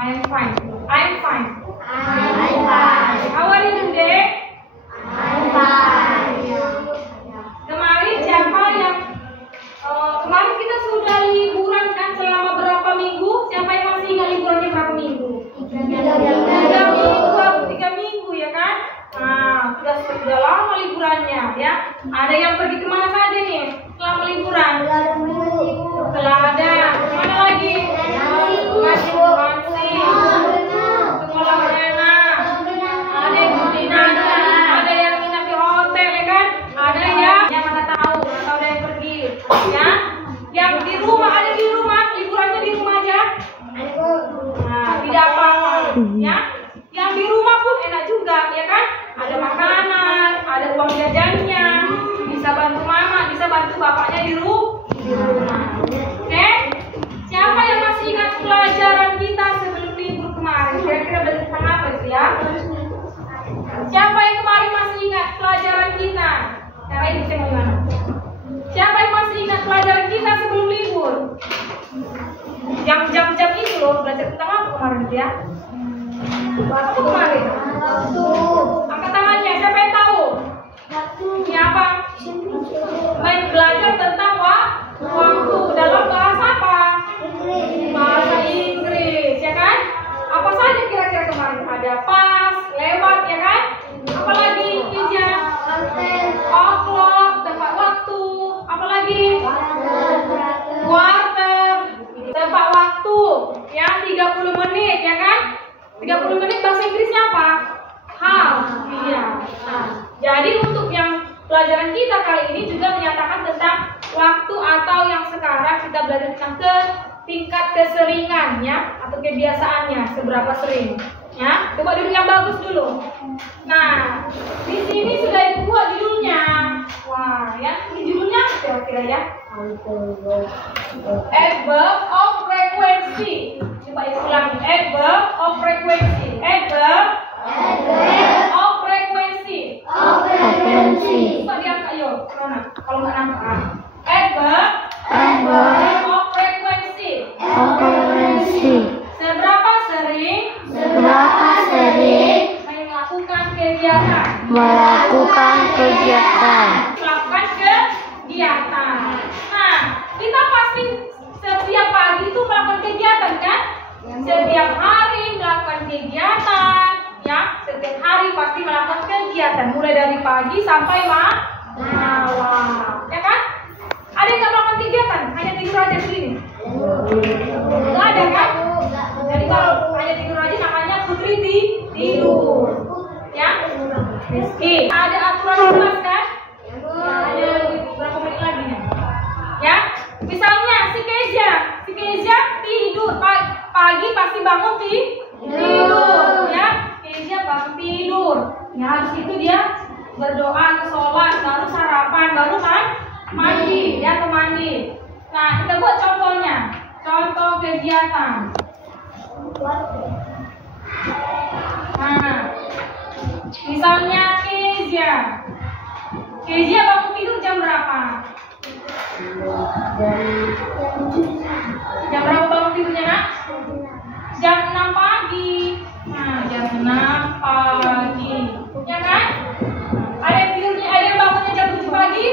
I'm fine. I'm fine. I'm fine. How are you today? I'm fine. Kemarin siapa yang kemarin kita sudah liburan kan selama berapa minggu? Siapa yang masih ingat liburannya berapa minggu? 3 minggu ya kan? Nah, sudah lama liburannya ya. Ada yang pergi kemana saja nih selama liburan? Ladang. Mana lagi? Ada yang nginap di hotel ya kan? Ada yang mana tahu atau ada yang pergi ya? Yang di rumah ada di rumah, liburannya di rumah aja. Nah, tidak apa-apa ya. Yang di rumah pun enak juga ya kan? Ada makanan, ada uang jajannya, bisa bantu mama, bisa bantu bapaknya di rumah. Oke? Siapa yang masih ingat pelajaran kita sebelum libur kemarin? Kira-kira belajar tentang apa itu ya? Siapa yang kemarin masih ingat pelajaran kita? Cara ini kita gimana? Siapa yang masih ingat pelajaran kita sebelum libur? Yang jam-jam ini loh, belajar tentang apa kemarin ya? Apa kemarin? Angkat tangannya, siapa yang tahu? Ini apa? Belajar tentang waktu dalam bahasa apa? Bahasa Inggris, ya kan? Apa saja kira-kira kemarin? Ada pas, lewat, ya kan? Apalagi Ija? O'clock, tempat waktu. Apalagi? Quarter, tempat waktu. Ya, 30 menit, ya kan? 30 menit bahasa Inggrisnya apa? How? Iya. Nah, jadi untuk yang pelajaran kita kali ini juga menyatakan tentang waktu atau yang sekarang kita belajar tentang tingkat keseringan ya atau kebiasaannya seberapa sering ya. Coba duduk yang bagus dulu. Nah, di sini sudah ibu buat judulnya. Wah, ya ini judulnya kira-kira ya. Adverb of frequency. Coba ibu ulangi. Adverb of frequency. Adverb of frequency. Coba diangkat yuk, Rona. Kalau nggak nampak. Adverb of frequency. Seberapa sering melakukan kegiatan. Melakukan kegiatan. Nah, kita pasti setiap pagi itu melakukan kegiatan kan? Setiap hari melakukan kegiatan, ya. Setiap hari pasti melakukan kegiatan, mulai dari pagi sampai malam, ya kan? Ada yang nggak melakukan kegiatan, hanya tidur aja di sini? Nggak ada kan? Jadi kalau hanya tidur aja namanya putri tidur, ya. Rizky, ada aturan kelas kan? Ada berapa menit lagi nih? Ya, misalnya si Kezia tidur pagi pasti bangun tidur, ya. Kezia bangun tidur, ya. Habis itu dia berdoa, sholat, baru sarapan, baru kan mandi, ya, ke mandi. Nah, kita buat contohnya, contoh kegiatan. Nah, misalnya Kezia bangun tidur jam berapa? Jam berapa bangun tidurnya, nak? Jam 6 pagi. Nah, jam 6 pagi. Ya kan? Ada yang tidurnya, ada yang bangunnya jam 7 pagi?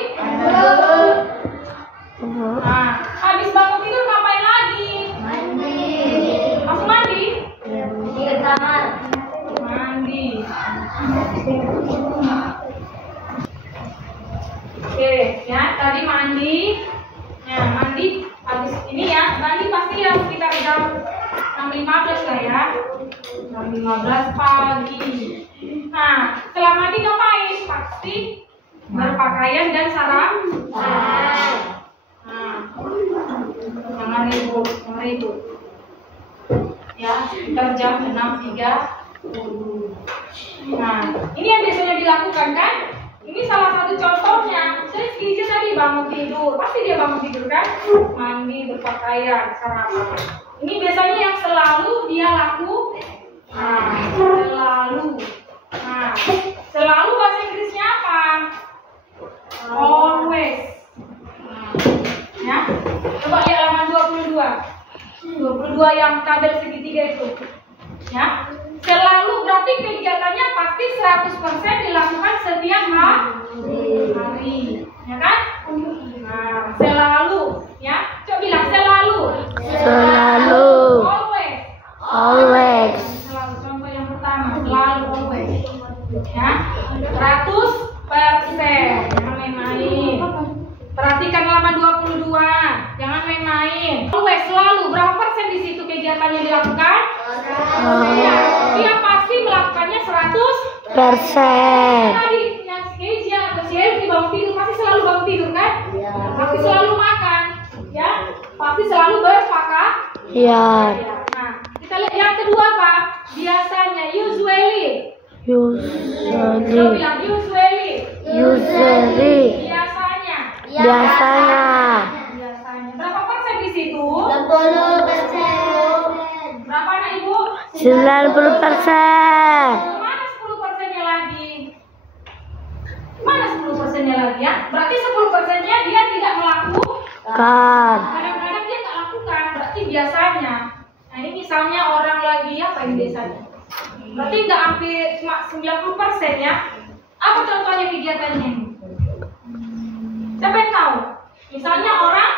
Nah, habis bangun tidur ngapain lagi? Langsung mandi? Mandi. Oke, ya, tadi mandi. Nah, mandi habis ini ya, mandi pasti ya sekitar jam 6.15 lah ya. Jam 15 pagi. Nah, setelah mandi ngapain? Pasti berpakaian dan sarapan. Nah, jangan ribut. Ya, sekitar jam 6.30. Nah, ini yang biasanya dilakukan kan? Ini salah satu contohnya. Jadi Kezia tadi bangun tidur, pasti dia bangun tidur kan? Mandi, berpakaian, sarapan. Ini biasanya yang selalu dia lakukan. Selalu bahasa Inggrisnya apa? Always. Ya. Coba lihat halaman 22 yang tabel segitiga itu. 100% dilakukan setiap hari, ya kan? Nah, selalu, ya. Coba bilang selalu. Selalu. Always. Always. Selalu. Contoh yang pertama, selalu always. Ya, 100%. Jangan main-main. Perhatikan halaman 22. Jangan main-main. Always, selalu. Berapa persen di situ kegiatannya dilakukan? Dia pasti melakukannya 100%. Tadi yang Keisha atau Shelby bangun tidur pasti selalu bangun tidur kan? Pasti selalu makan, ya? Pasti selalu berpakaian. Ya. Nah, kita lihat yang kedua apa? Biasanya, usually. Coba bilang usually. Usually. Biasanya. Biasanya. Biasanya. Berapa persen di situ? 60%. Berapa anak ibu? 90%. Mana 10%-nya lagi? Mana 10%-nya lagi ya? Berarti 10%-nya dia tidak melakukan. Kadang-kadang dia nggak lakukan, berarti biasanya. Nah ini misalnya orang lagi apa ini biasanya? Berarti nggak hampir cuma 90% ya? Apa contohnya kegiatannya ini? Siapa yang tahu? Misalnya orang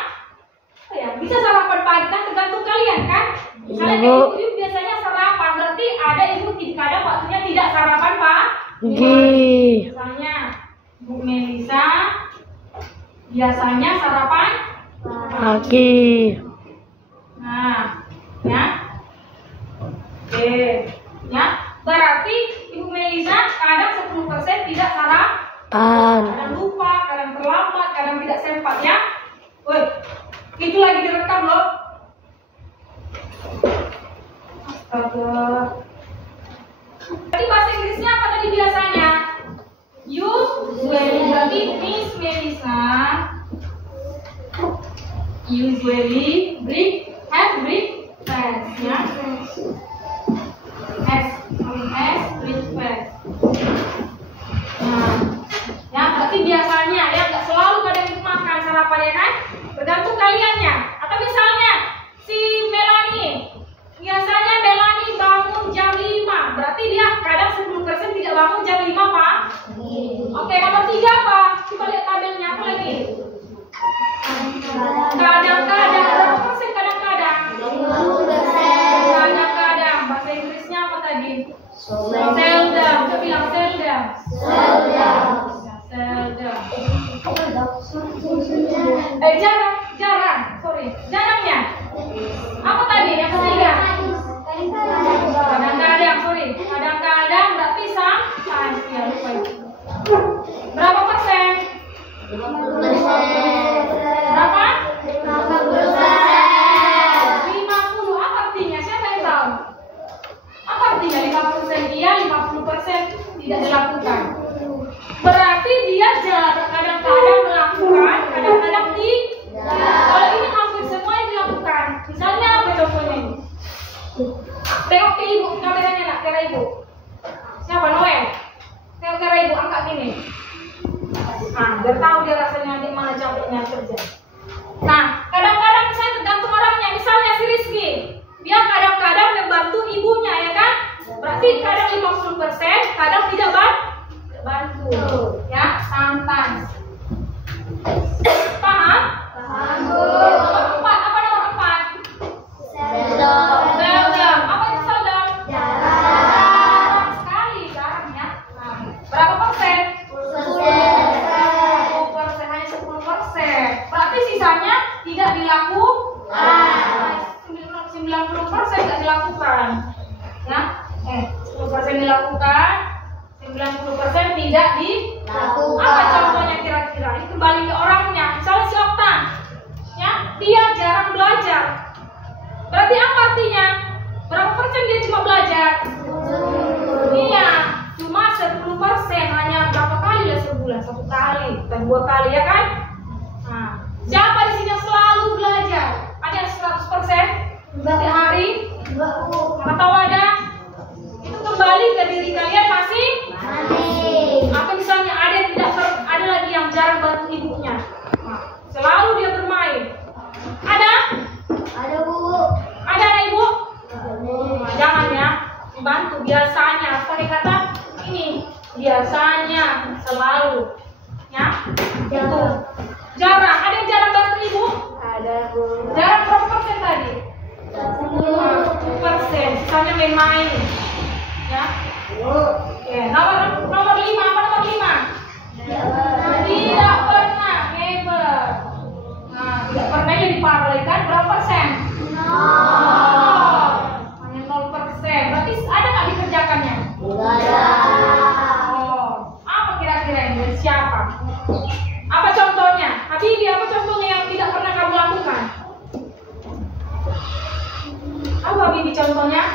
apa ya, bisa sarapan pagi kan tergantung kalian kan? Misalnya ibu biasanya sarapan, berarti ada ibu kadang waktunya tidak sarapan pagi. Misalnya Bu Melisa biasanya sarapan Pagi. Nah, ya. Oke, ya. Berarti Ibu Melisa kadang 10% tidak sarapan. Kadang lupa, kadang terlambat, kadang tidak sempat ya. Woi, itu lagi direkam loh. Astaga. Tadi bahasa Inggrisnya apa tadi biasanya? Usually, berarti Miss Melisa usually have breakfast ya. Has breakfast. Nah, ya berarti biasanya ya nggak selalu kadang itu makan sarapan ya kan? Tergantung kaliannya. Atau misalnya si Melanie, biasanya Melanie bangun jam 5. Berarti dia kadang 10% tidak bangun jam 5 Pak. Oke, nomor 3 apa? Coba lihat tabelnya apa lagi? Kadang-kadang berapa persen kadang-kadang? 50%. Kadang-kadang. Bahasa Inggrisnya apa tadi? Seldom. Coba bilang seldom. Jarang. Sorry. Jarangnya. Apa tadi? Yang ketiga. Kadang-kadang. Sorry. Kadang-kadang berarti sometimes. Ya, lupa itu. Berapa persen? 50%. Berapa? 50%. 50. Apa artinya? Siapa yang tahu? Apa artinya 50% iya, 50% tidak dilakukan? Berarti dia kadang-kadang melakukan, kadang-kadang tidak. Kalau ini hampir semua yang dilakukan. Misalnya apa contohnya ini? Tengok ke ibu, kameranya nak, ke ibu. Siapa? Noel. Tengok ke ibu, angkat gini. Nah, biar tahu dia rasanya di mana capeknya kerja. Nah, kadang-kadang saya tergantung orangnya. Misalnya si Rizky, dia kadang-kadang membantu ibunya ya kan? Berarti kadang 50%, kadang tidak bantu. Ya, sometimes. Paham? Nomor 4, apa nomor 4? Seldom. Apa itu seldom? Jarang sekali, jarang ya. Nah, berapa persen? 10%, hanya 10%. Berarti sisanya tidak dilakukan. 90% tidak dilakukan. Ya, 10% dilakukan, 90% tidak dilakukan. Apa contohnya kira-kira? Ini kembali ke orangnya. Misalnya si Okta, ya, dia jarang belajar. Berarti apa artinya? Berapa persen dia cuma belajar? Iya, cuma 10%. Hanya berapa kali lah sebulan? 1 kali, dan 2 kali ya kan? Nah, siapa di sini yang selalu belajar? Ada yang 100%? Setiap hari? Mana tahu ada? Itu kembali ke diri kalian masing. Apa misalnya ada yang tidak ada lagi yang jarang bantu ibunya? Nah, selalu dia bermain. Ada? Ada Bu. Ada ibu? Nah, jangan ya, dibantu biasanya. Pakai kata ini biasanya, selalu. Ya, itu. Jarang. Ada yang jarang bantu ibu? Ada, Bu. Jarang berapa persen tadi? 10%. Sisanya main-main. Ya. Oke. Nomor 5. Apa nomor 5? Tidak pernah. Never. Nah, tidak pernah yang diparalel kan? Berapa persen? 0. Hanya 0%. Berarti ada nggak dikerjakannya? Ada. Apa kira-kira ini? Dari siapa? Apa contohnya? Habibi, apa contohnya yang tidak pernah kamu lakukan? Apa Habibi contohnya?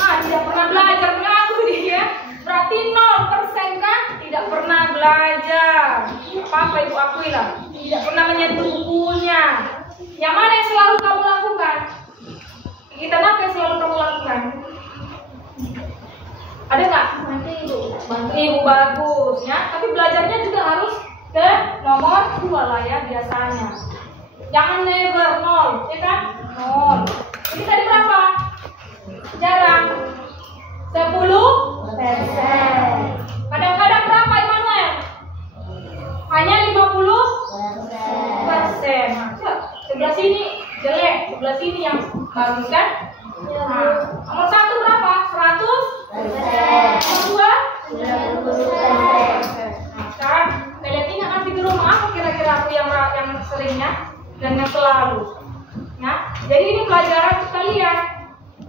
Tidak pernah belajar. Mengaku dia. Berarti 0% kan? Tidak pernah belajar. Apa ibu akui lah? Tidak pernah menyentuh bukunya. Yang mana yang selalu kamu lakukan? Kita apa yang selalu kamu lakukan? Ada nggak? Bantu ibu bagus ya. Tapi belajarnya juga harus ke nomor 2 lah ya biasanya. Jangan never 0, ya kan? 0. Ini tadi berapa? Jarang. 10%. Kadang-kadang berapa Immanuel? Hanya 50%. Nah, sebelah sini jelek, sebelah sini yang bagus kan? Nah, nomor 1 berapa? 100? Nomor 2? 90%. Nah, sekarang kalian ingat nanti di rumah apa kira-kira aku yang seringnya dan yang selalu. Nah, jadi ini pelajaran kita lihat.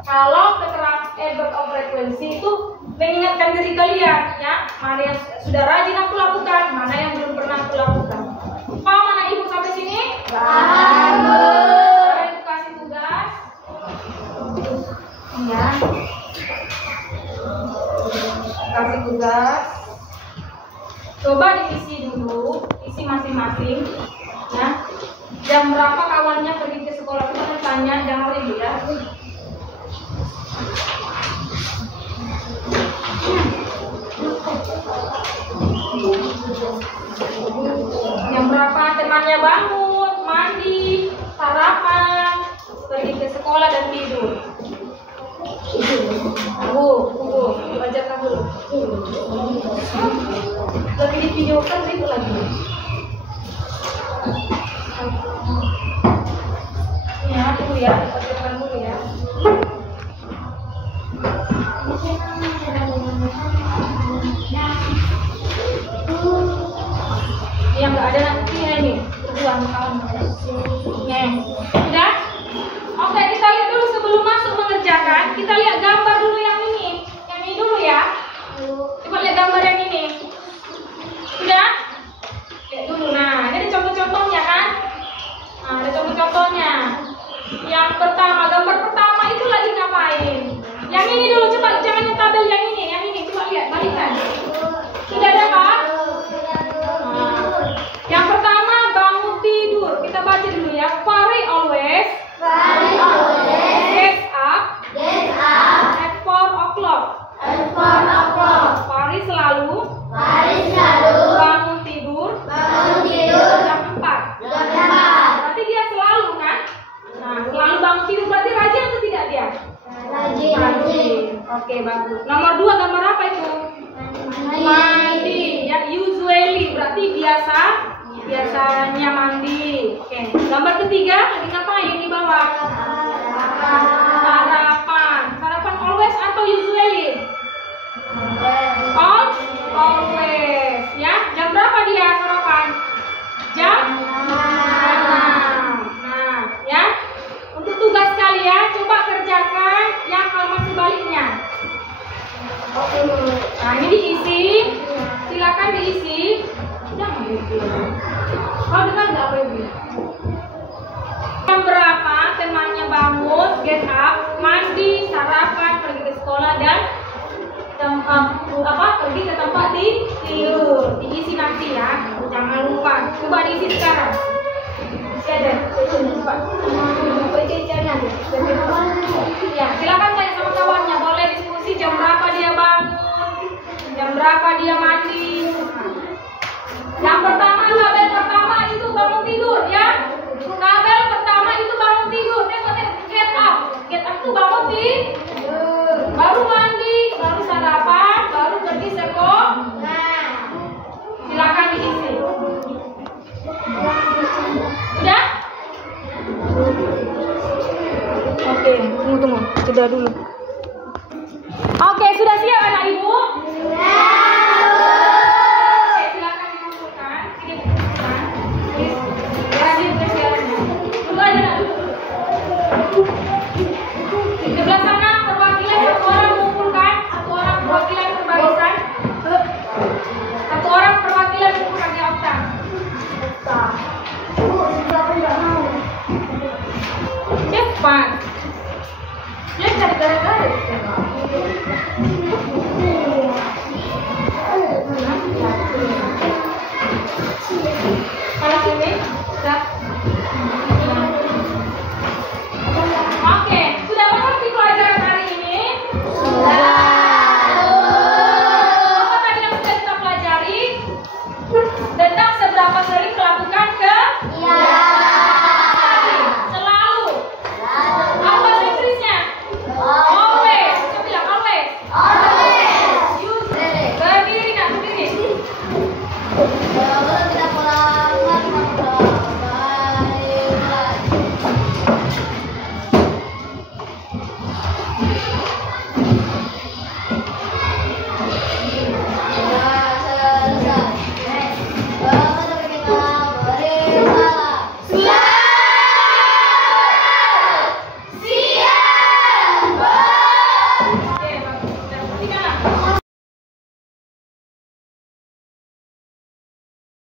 Kalau keterangan Albert of frequency itu mengingatkan diri kalian, ya, mana yang sudah rajin aku lakukan, mana yang belum pernah aku lakukan. Paham anak ibu sampai sini? Paham. Saya kasih tugas. Ya. Kasih tugas. Coba diisi dulu, isi masing-masing, ya. Jam berapa kawannya pergi ke sekolah? Kita tanya, jangan ibu ya. Yang berapa temannya bangun, mandi, sarapan, pergi ke sekolah dan tidur. Tunggu, bacakan dulu. Lagi di video kan itu lagi. Ya, tunggu ya, bacakan dulu ya. Yang nggak ada nanti ini berdua kawan. Sudah? Oke, kita lihat dulu sebelum masuk mengerjakan. Kita lihat gambar dulu yang ini dulu ya. Coba lihat gambar yang ini. Sudah? Lihat dulu. Nah, ini ada contoh-contohnya kan? Nah, ada contoh-contohnya. Yang pertama, gambar pertama itu lagi ngapain? Yang ini dulu, coba jangan yang tabel yang ini coba lihat, balikan. Sudah ada Pak? Yang pertama bangun tidur. Kita baca dulu ya. Fahri always get up at 4 o'clock. Fahri selalu bangun tidur jam 4. Berarti dia selalu kan? Nah, selalu bangun tidur berarti rajin atau tidak dia? Rajin. Oke, bagus. Nomor 2 gambar apa itu? Mandi. Ya, usually berarti biasanya mandi. Oke. Gambar ketiga lagi ngapain di bawah? Sarapan. Sarapan always atau usually? Always. Ya. Jam berapa dia sarapan? Jam 6. Nah, ya. Untuk tugas kalian coba kerjakan yang halaman sebaliknya. Nah, ini diisi. Silakan diisi. Jangan diisi. Kau dengar nggak apa ibu? Jam berapa temannya bangun, get up, mandi, sarapan, pergi ke sekolah dan pergi ke tempat tidur. Diisi nanti ya. Jangan lupa. Coba diisi sekarang. Isi ada. Coba. Ya, silakan tanya sama kawannya. Boleh diskusi jam berapa dia bangun, jam berapa dia mandi. Yang pertama, tabel pertama itu bangun tidur ya. Tabel pertama itu bangun tidur. Get up. Get up itu bangun tidur. Baru mandi, baru sarapan, baru pergi sekolah. udah dulu. Oke, sudah siap anak ibu? Oke, silakan dikumpulkan. Ini dikumpulkan. Kasih kesialannya. Dulu aja nak dulu. Di sebelah sana perwakilan satu orang mengumpulkan, satu orang perwakilan berbarisan. Satu orang perwakilan mengumpulkan ya Okta. Cepat. Dia cari gara-gara.